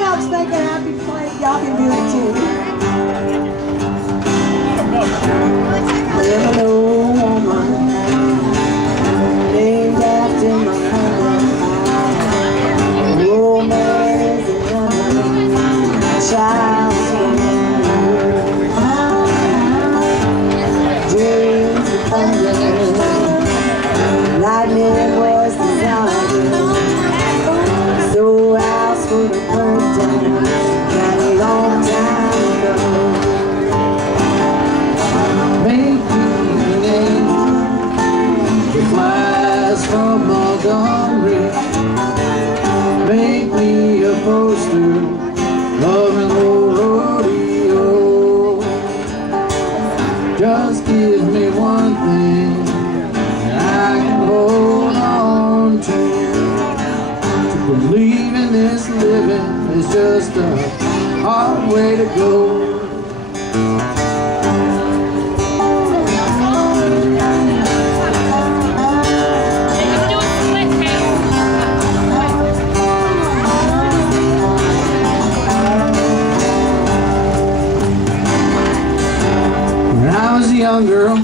Anyone else think a happy place? Y'all can do it too. There's an old woman named after my mother. The old man is another child's dreams of thunder. Lightning was the sound. So house would have burnt down a long time ago. Make me an angel that flies from Montgomery. Make me a poster of an old rodeo. Just give me one thing I can hold on to. Believe in this living is just a hard way to go. When I was a young girl,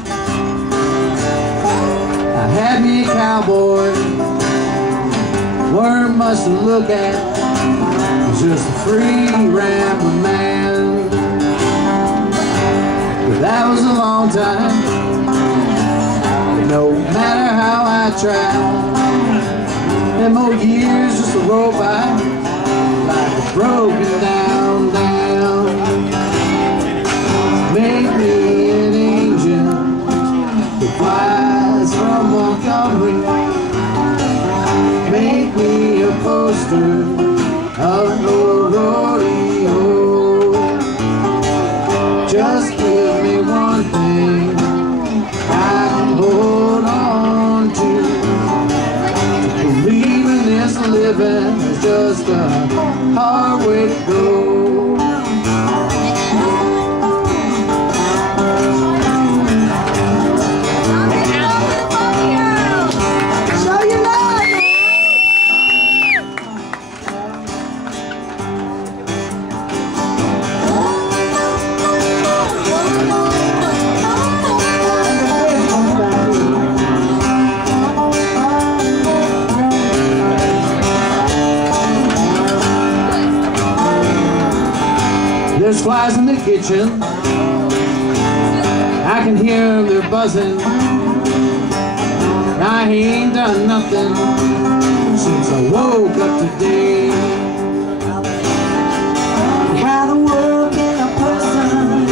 I had me a cowboy. Weren't much to look at, just a free rambling man. But that was a long time. No matter how I tried, them more years just to roll by like a broken down. Make me an angel that flies from Montgomery. Make me a poster of an old rodeo. Just give me one thing I can hold on to. To believe in this living is just a hard way to go. There's flies in the kitchen, I can hear them, they're buzzing. I ain't done nothing since I woke up today. How to work in a person,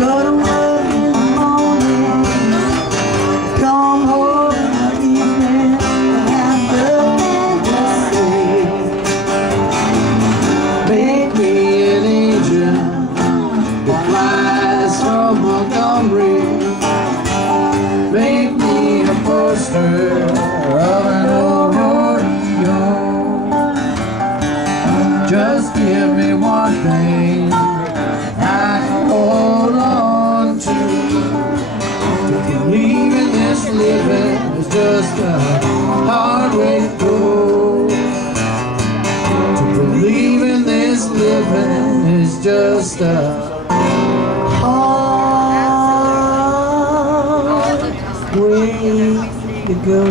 go to work in the morning, come home in the evening, and have nothing to say. Make me an angel that flies from Montgomery. Make me a poster of an old rodeo. Just give me one thing I can hold on to. To believe in this living is just a hard way to go. To believe in this living is just a hard way to go.